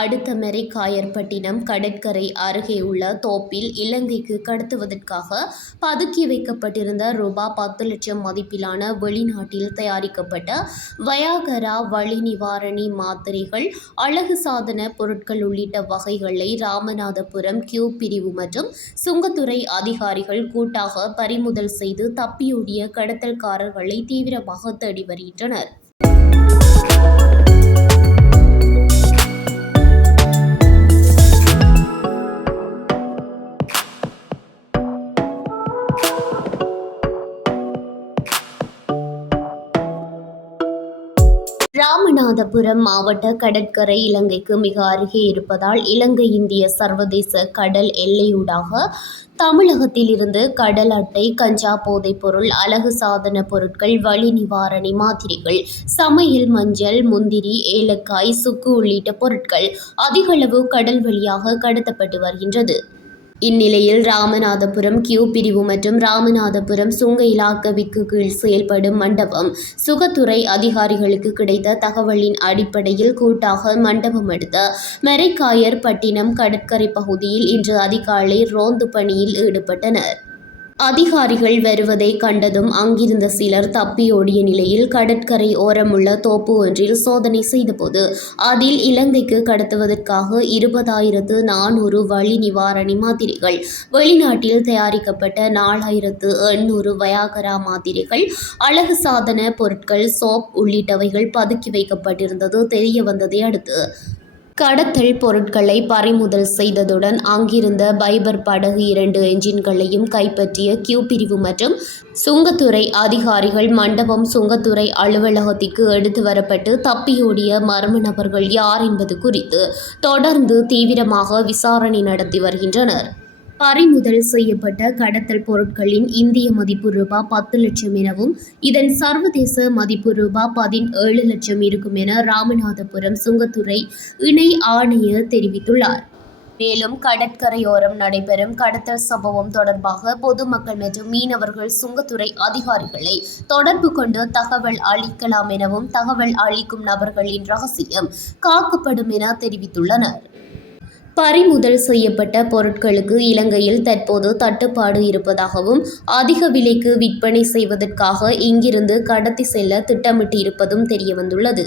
அடுத்த மெரிக்காயர்பட்டினம் கடற்கரை அருகே உள்ள தோப்பில் இலங்கைக்கு கடத்துவதற்காக பதுக்கி வைக்கப்பட்டிருந்த ரூபாய் 10 லட்சம் மதிப்பிலான வெளிநாட்டில் தயாரிக்கப்பட்ட வயாகரா வலி நிவாரணி மாத்திரைகள், அழகு சாதன பொருட்கள் உள்ளிட்ட வகைகளை ராமநாதபுரம் கியூ பிரிவு மற்றும் சுங்கத்துறை அதிகாரிகள் கூட்டாக பறிமுதல் செய்து தப்பியோடிய கடத்தல்காரர்களை தீவிரமாக தேடி வருகின்றனர். ராமநாதபுரம் மாவட்ட கடற்கரை இலங்கைக்கு மிக அருகே இருப்பதால் இலங்கை இந்திய சர்வதேச கடல் எல்லையூடாக தமிழகத்தில் இருந்து கடல் அட்டை, கஞ்சா போதைப்பொருள், அழகு சாதன பொருட்கள், வலி நிவாரணி மாத்திரைகள், சமையல் மஞ்சள், முந்திரி, ஏலக்காய், சுக்கு உள்ளிட்ட பொருட்கள் அதிகளவு கடல் வழியாக கடத்தப்பட்டு வருகின்றது. இந்நிலையில் ராமநாதபுரம் கியூ பிரிவு மற்றும் ராமநாதபுரம் சுங்க இலாக்காவிற்கு கீழ் செயல்படும் மண்டபம் சுங்கத்துறை அதிகாரிகளுக்கு கிடைத்த தகவலின் அடிப்படையில் கூட்டாக மண்டபம் அடுத்த மெரிக்காயர்பட்டினம் கடற்கரை பகுதியில் இன்று அதிகாலை ரோந்து பணியில் ஈடுபட்டனர். அதிகாரிகள் வருவதை கண்டதும் அங்கிருந்த சிலர் தப்பியோடிய நிலையில் கடற்கரை ஓரமுள்ள தோப்பு ஒன்றில் சோதனை செய்தபோது அதில் இலங்கைக்கு கடத்துவதற்காக 20,400 வலி நிவாரணி மாத்திரைகள், வெளிநாட்டில் தயாரிக்கப்பட்ட 4,800 வயாகரா மாத்திரைகள், அழகு சாதன பொருட்கள், சோப் உள்ளிட்டவைகள் பதுக்கி வைக்கப்பட்டிருந்தது தெரியவந்ததை அடுத்து கடத்தல் பொருட்களை பறிமுதல் செய்ததுடன் அங்கிருந்த பைபர் படகு 2 என்ஜின்களையும் கைப்பற்றிய கியூ பிரிவு மற்றும் சுங்கத்துறை அதிகாரிகள் மண்டபம் சுங்கத்துறை அலுவலகத்திற்கு எடுத்து வரப்பட்டு தப்பியோடிய மர்ம நபர்கள் யார் என்பது குறித்து தொடர்ந்து தீவிரமாக விசாரணை நடத்தி வருகின்றனர். பறிமுதல் செய்யப்பட்ட கடத்தல் பொருட்களின் இந்திய மதிப்பு ரூபாய் 10 லட்சம் எனவும் இதன் சர்வதேச மதிப்பு ரூபாய் 17 லட்சம் இருக்கும் என ராமநாதபுரம் சுங்கத்துறை இணை ஆணையர் தெரிவித்துள்ளார். மேலும் கடற்கரையோரம் நடைபெறும் கடத்தல் சம்பவம் தொடர்பாக பொதுமக்கள் மற்றும் மீனவர்கள் சுங்கத்துறை அதிகாரிகளை தொடர்பு கொண்டு தகவல் அளிக்கலாம் எனவும் தகவல் அளிக்கும் நபர்களின் ரகசியம் காக்கப்படும் என தெரிவித்துள்ளனர். பறிமுதல் செய்யப்பட்ட பொருட்களுக்கு இலங்கையில் தற்போது தட்டுப்பாடு இருப்பதாகவும் அதிக விலைக்கு விற்பனை செய்வதற்காக இங்கிருந்து கடத்தி செல்ல திட்டமிட்டு இருப்பதும் தெரியவந்துள்ளது.